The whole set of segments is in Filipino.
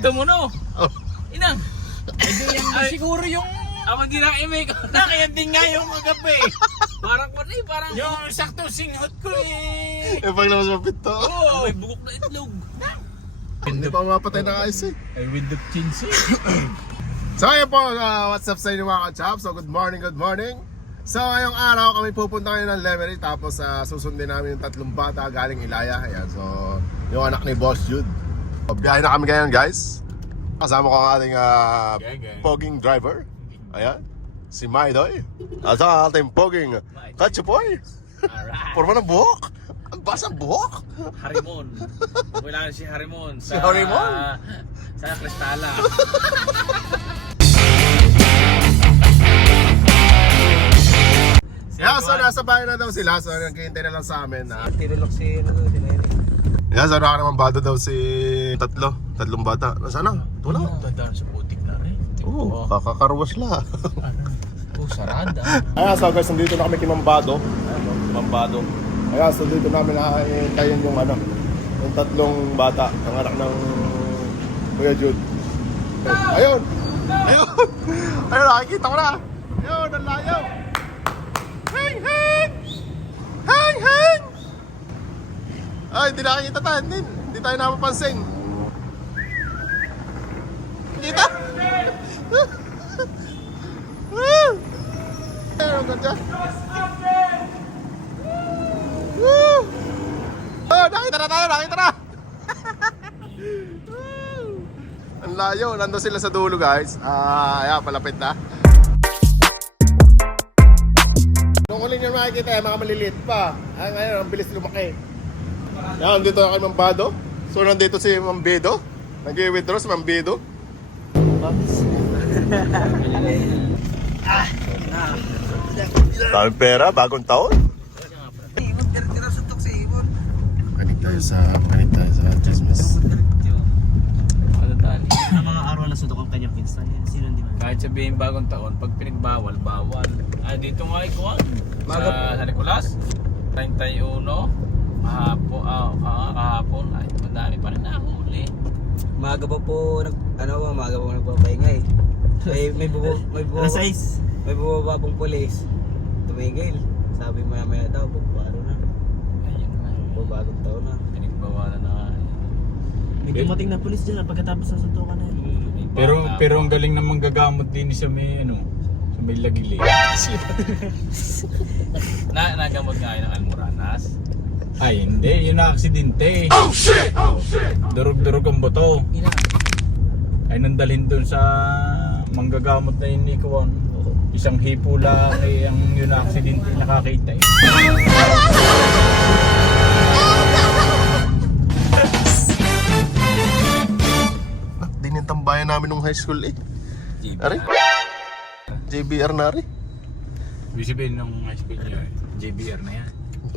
Ito mo no. Oh. Inang. Ay, siguro yung Ako di na imay ko. nakayanding nga yung kagabi. Parang ko na eh. Parang. Yung sakto singhot ko eh. Eh, pag labas mapito. Oh, may bugok na itlog. Hindi pa mapatay na ayos eh. Ay, with the chins eh. So ayun po, what's up sa inyo mga ka-chop? So good morning, good morning. So ngayong araw kami pupunta ngayon ng Lemery. Tapos susundin namin yung tatlong bata galing Ilaya. Ayan, so yung anak ni Boss Jude. Biyahe na kami ngayon guys. Kasama ko ang ating poging driver. Ayan, si Maidoy. At ang ating poging Kachupoy. Alright. Puro ng buhok. Ang basang buhok. Harimon. Wala si Harimon. Si Harimon? Sa Cristala. Yeah, so nasa bahay na daw sila. So nagkihintay na lang sa amin. Tinulok si Nene. Yeah, so naman bata daw si tatlong bata. Nasaan na? Wala. Tandaan sa putik na rin. Oo, kakakarwas la. Oh, sarada. Ayan, so guys, nandito na kami kay Mambado. Mambado. Ayan, so dito namin nakahintayin yung yung tatlong bata, ang anak ng Kuya Jude. Ayun! Ayun! Ayun, nakikita ko na! Ayun, ang layo! Hang! Hang! Hang! Hang! Ay, hindi nakikita tayo. Hindi tayo napapansin. Kita? Ayun, ganda. Woo! Oh, nakita na tayo, nakita na! Ang layo, nandun sila sa dulo guys. Ayan, palapit na. Kung ulit nyo makikita yan, mga maliliit pa. Ngayon, ang bilis lumaki. Yan, dito na kay Mambado. So, nandito si Mambedo. Nag-i-withdraw si Mambedo. Daming pera, bagong taon. Panik tayo sa Christmas. Ano tali? Ang mga araw na suntok ang kanyang pinsan. Sino hindi man? Kahit sabihin bagong taon, pag pinagbawal, bawal. Dito nga ikaw sa Nicolas. 31, kahapon. Ay, madami pa rin nahuli. Maaga pa po nagpapahinga eh. May bubaba pong pulis. Tumigil. Sabi maya daw, bubaro na. Ayun na. Bagong taon na. Pinagbawalan na nga. May dumating na pulis dyan pagkatapos sa suntukan na yun. Pero ang galing naman gagamot din sa may sa may lagili. Nagamot nga yun ng Almoranas. Ay hindi, yun na aksidente. Oh shit! Durog-durog ang buto. Ay nandalhin dun sa manggagamot na yun ni Kuwan. Isang hipo lang ay ang yun na aksidente nakakita eh. Din yung tambayan namin nung high school eh. Ari? JBR na ari? Ibig sabihin ng high school niya, JBR na yan.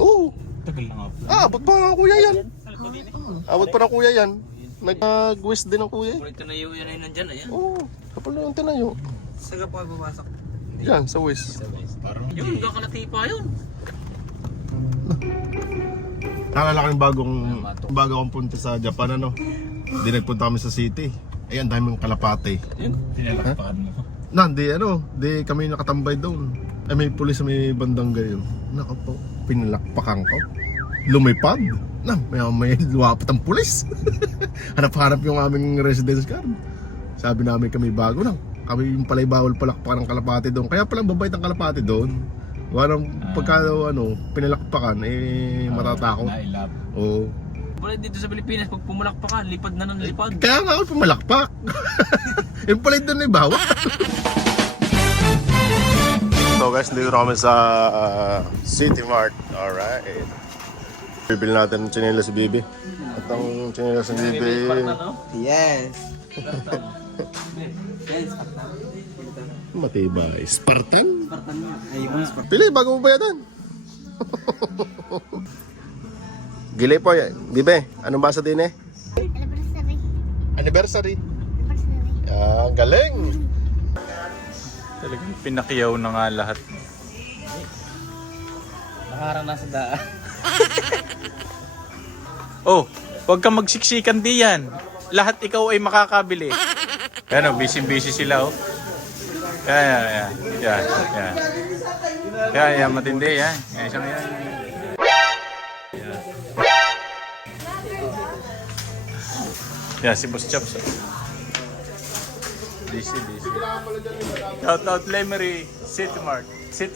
Oo. Tagal na nga po. Abot pa ng kuya yan. Abot pa ng kuya yan. Nag-gwist din ng kuya. Kung ito na yun ay nandyan, ayan. Oo. Kapal na yung tinayo. Saan ka pa pumasok? Yan, sa west. Parang Yun, kakalati pa yun. Naalala ko yung bago akong punta sa Japan Di nagpunta kami sa city. Ayan, daming kalapate. Yun. pinalakpakan mo. Di kami nakatambay doon. Ay, may pulis sa may bandang gayo. Naka po, pinalakpakan ko. Lumipad. May luwapat ang pulis. Hanap-hanap yung aming residence card. Sabi namin kami bago lang. Kami yung pala'y bawal palakpakan ng kalapate doon. Kaya palang babait ang kalapate doon. Walang pagka pinalakpakan, matatakot. Nailap. Oo. Wala dito sa Pilipinas, pag pumalakpak ka, lipad na ng lipad. Kaya nga ako pumalakpak. Yung pala doon ay bawal. So guys, dito na kami sa City Mart. Alright. Bibili natin ng tsinelas si Bibi. At ang tsinelas ni Bibi, Yes. matibay. Spartan? Spartan mo. Ayun, Spartan. Pili, bago mo bayadan. Gilay po yan. Bibe, anong basa din eh? Anniversary. Yan, galing. Talagang pinakiyaw na nga lahat. Nakaharang na sa daan. Oh, huwag kang magsiksikan diyan. lahat ikaw ay makakabili. Yan o, busy sila oh. Yan, matindi yan. Yan, isang yan. Yan, si Boss Chops. Busy. Shout out Lemery, City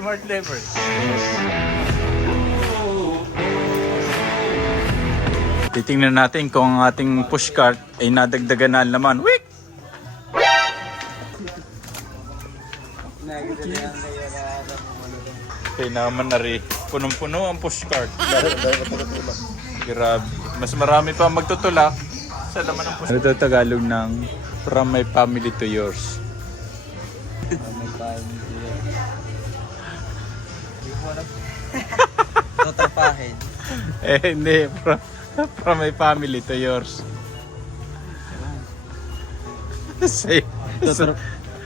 Mart Lemery. Titingnan natin kung ang ating pushcart ay nadagdagan na naman. Wik! Kaya naman na rin. Punong-puno ang pushcart. Grabe. Mas marami pa magtutulak sa laman ng pushcart. Ito Tagalog ng from my family to yours. Tatrapahin. Hindi. From my family to yours. Sa'yo.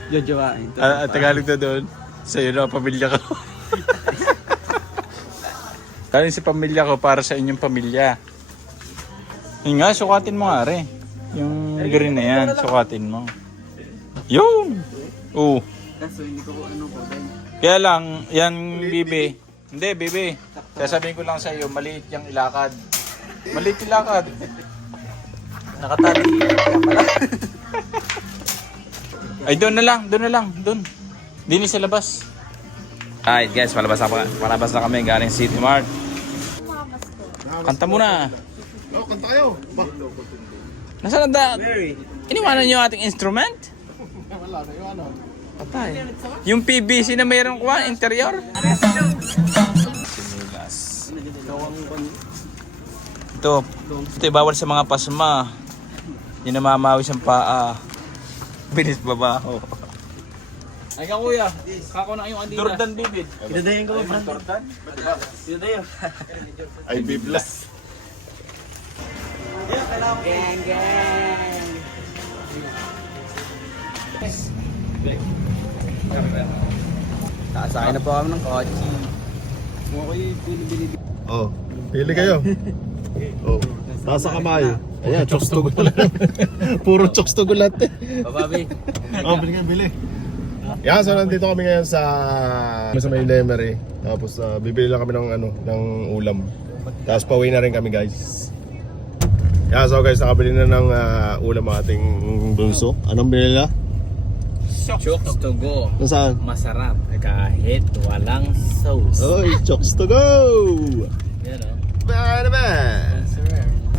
Jojoain. Tagalog na doon. Sa'yo na ang pamilya ko. Kaling si pamilya ko para sa inyong pamilya. Yun nga, sukatin mo nga rin. Yung green na yan, sukatin mo. Yun! Oo. Kaso hindi ko ano ko. Kaya lang, yan bibi. Hindi, bibi. Sasabihin ko lang sa iyo, maliit yung ilakad. Maliit ilakad. Nakatali. Ay, doon na lang. Dini sa labas. Alright guys, palabas na kami galing City Mart. Kanta muna. Oh, kanta kayo. Nasaan na iniwanan niyo ating instrument? Wala na yung ano. Patay. Yung PVC na mayroong kuha, interior? Sinilas. Ito bawal sa mga pasma. Hindi na mamawis ang paa. Bilis babaho. Ay ka kuya, kako na yung Adidas. Jordan Bibid. Idadayan ko ba? Jordan? Idadayan. Ay, biblas. Gang, gang. Sasakay na po kami ng kotse. Okay, pili-bili. Oh, pili kayo. Oh, tasa kamay. Ayan, chokes to gulat. Puro chokes to gulat eh. Bababi. Oh, bili. Yan, so nandito kami ngayon sa may Lemery. Tapos bibili lang kami ng ng ulam. Tapos pauwi na rin kami, guys. Yan, so guys, nakabili na ng ulam ang ating bunso. Anong binili na? Chokes to go. Nasaan? Masarap kahit walang sauce. Oy, chokes to go! Yan o. Bye naman!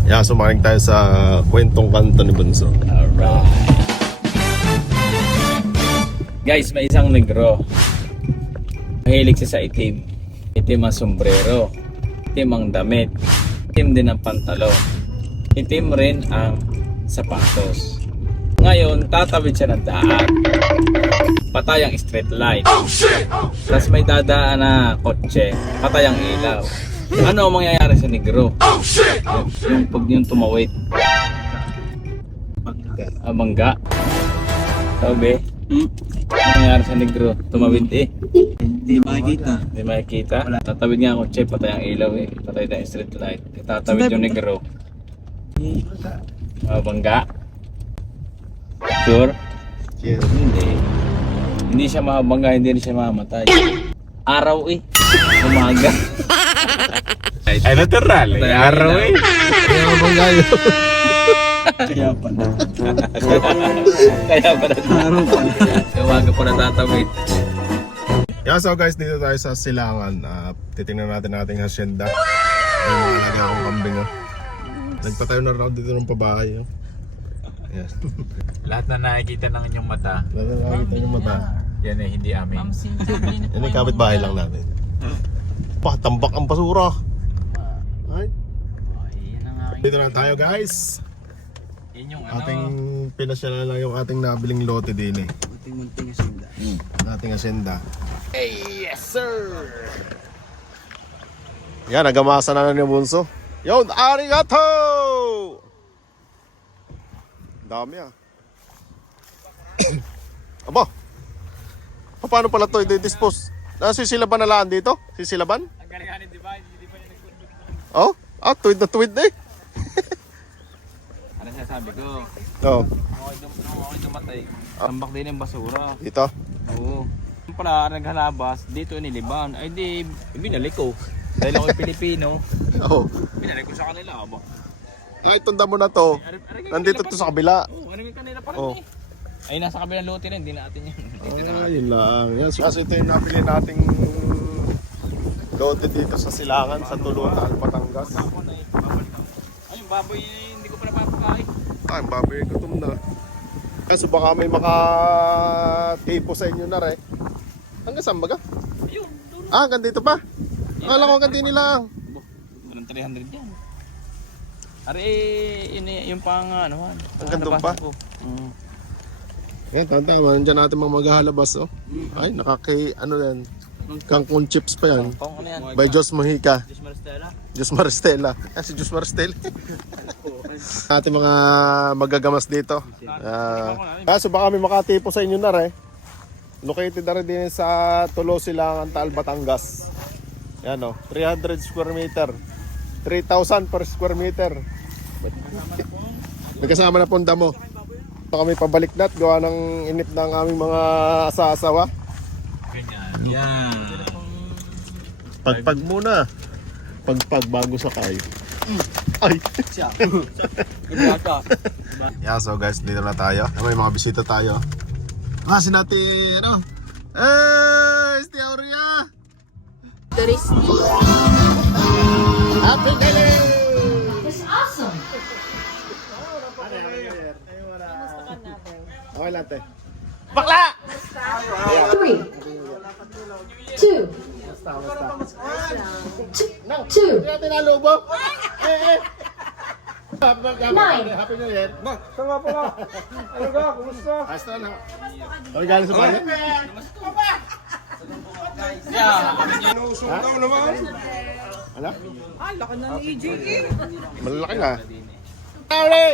Yan, so makinig tayo sa kwentong kanta ni Bunso. Alright. Guys, may isang negro. Mahilig siya sa itim. Itim ang sombrero. Itim ang damit. Itim din ang pantalon. Itim rin ang sapatos. Ngayon, tatawid siya ng daan. Patay ang street light. Tapos may dadaan na kotse. Patay ang ilaw. Ano ang mangyayari sa negro? Yung pag yung tumawid. Mangga. Sabi, ano nangyari sa negro? Tumawid eh. Hindi makikita. Hindi makikita. Tatawid nga ako, check, patay ang ilaw eh. Patay na yung street light. Tatawid yung negro. Bangga. Sure? Cheers. Hindi. Hindi siya mabangga, hindi rin siya mamatay. Araw eh. Umaga. Ay, natural. Patay ang Araw ilaw. eh. Kaya mabangga yun. Kaya pala. Kaya pala. Umaga po natatawid. Yeah, so guys, dito tayo sa Silangan. Titingnan natin ating hacienda. Ayun, nalagay akong kambing. Nagpatayo na rin dito ng pabahay. Yes. Lahat na nakikita ng inyong mata, Nakakita yung mata. yan ay hindi amin. Yan ay kapitbahay lang natin. Tambak ang basura. Ay. Dito na tayo, guys. Yun yung Ating pinasya na lang yung ating nabiling lote din eh. Munting-munting asinda. Ating asyenda. Hey, yes sir! Yan, nagamasa na ni Bunso. Yon, arigato! Dami ah. Aba, paano pala ito i-dispose? Sisilaban na laan dito? Sisilaban? Ang galinganin, di ba? Hindi pa niya nagtundot. Oh, tuwid na eh. Ano siya sabi ko. Oo. Nung ako'y dumatay, tambak din yung basura. Dito. Oo. Yung pala, naghalabas, dito niliban. Ay di, binalik ko. Dahil ako'y Pilipino, Oo. binalik ko sa kanila. Aba. Kahit tunda mo na to, nandito to sa kabila. Oo, ano yung kanila pa rin Oo. Ay, nasa kabilang lote rin, hindi natin yun. Yun lang. Yan. Kasi ito yung nabili nating lote dito sa Silangan, sa Tulutan, Batangas. Ay, yung baboy, hindi ko pa napapakain. Ay, baboy, gutom na. Kaso baka may makatipo sa inyo na rin. Hanggang saan baga? Ayun, doon. Ah, hanggang dito pa. Akala ko hanggang din lang. Walang 300 yan. Ari, yung pang ano, Hanggang doon pa? Mm. Yan, tama. Nandiyan natin mga maghahalabas, oh. Ay, ano yan. Kangkong chips pa yan. Kung ano yan? By Jos Mojica. Diyos Maristela. Jos Maristela. Ah, si Jos Maristela. Ating mga magagamas dito. Kaso baka may makatipo sa inyo na rin. Located na rin din sa Tulo Silangan, Taal, Batangas. Yan o, 300 square meter. 3,000 per square meter. May kasama na pong damo. Ito kami pabaliktad, gawa ng inip ng aming mga asa-asawa. Yan. Pagpag muna. Pagpag bago sakay. Ay! Yeah, so guys, dito na tayo. May mga bisita tayo. Kasi natin, ano? Si Aurea! Happy day! It's awesome. Okay lang, te. 3, 2, 2, Natin na lobo. Nine. Happy New Year. Ito nga pala. Ano ka? Kumusta? Ayos na lang. Kami galing sa bayan? Susunod naman. Ano? Laki na ni EJK. Malalaki nga. Tauri!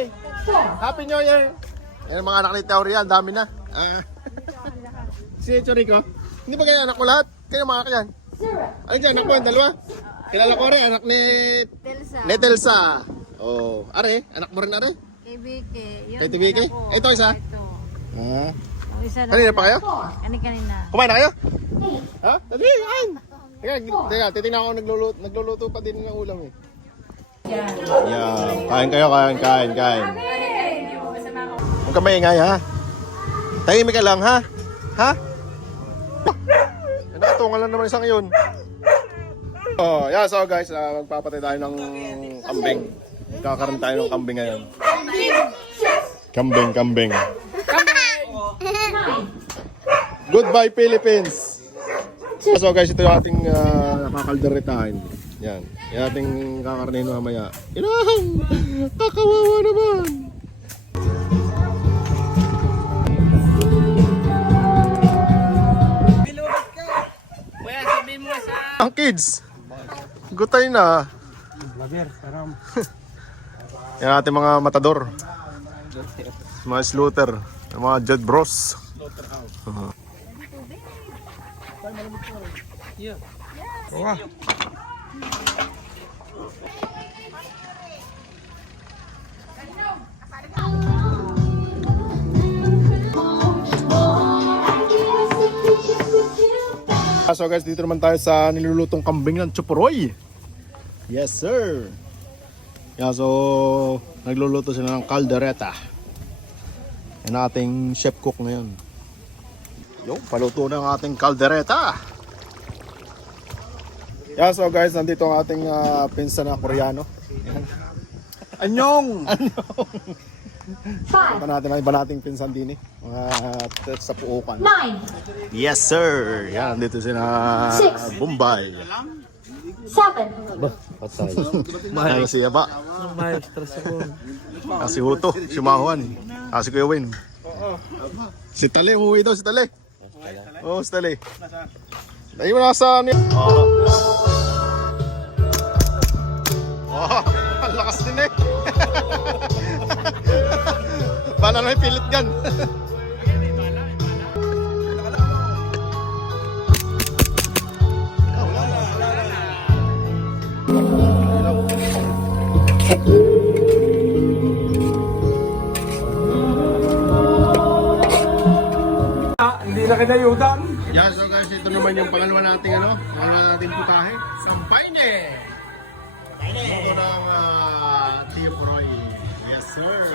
Happy New Year! Yan ang mga anak ni Tauri, ang dami na. Si Chorico, hindi ba kayo anak mo lahat? Kayo mga yan? Ano dyan, anak mo yung dalawa? Kilala ko rin, anak ni Telsa. Oh, are, anak mo rin are? Kay Vicky. Yun, Kay Vicky? ako. Ito isa? Ito. Ah. Ang isa Kanina pa kayo? Kanina. Kumain na kayo? Ha? Dali, kain! Teka, titignan ko nagluluto pa din ng ulam eh. Yan. Kain kayo, kain. Huwag ka maingay ha. Tahimik ka lang ha. Ha? Nakatungan lang naman isang yun. Oh, yeah, so guys, magpapatay tayo ng kambing. Kakaroon tayo ng kambing ngayon. Kambing. Goodbye Philippines. So guys, ito yung ating kakalderetahin. Yan. Yung ating kakarnehin mamaya. Inahang! Kakawawa naman! Ang kids! Gutay na! Yan ating mga matador. Mga slaughter. Mga jet bros. Wah. So guys, dito naman tayo sa nilulutong kambing ng Chuporoy. Yes sir. Yeah, so nagluluto sila ng caldereta. Yan ang ating chef cook ngayon. Yung paluto na ang ating caldereta. Yeah, so guys, nandito ang ating pinsan na Koreano. Anyong! Punta natin ang iba nating pinsan din eh. Mga sa Puukan. 9, Yes sir! Yan, dito sila Bombay. 7, Patay. Mahal siya ba? Maestro sa ko. Si Huto, si Mahuan. Si Kuya Win. Si Tali, umuwi daw si Tali. Oo, si Tali. Dahil mo nasa niya. Ang lakas din eh. Bala na yung pilit gun. sa kinayudan. Yeah, so guys, ito naman yung pangalawa nating putahe. Sampayne! Ito ng Tio Roy. Yes, sir.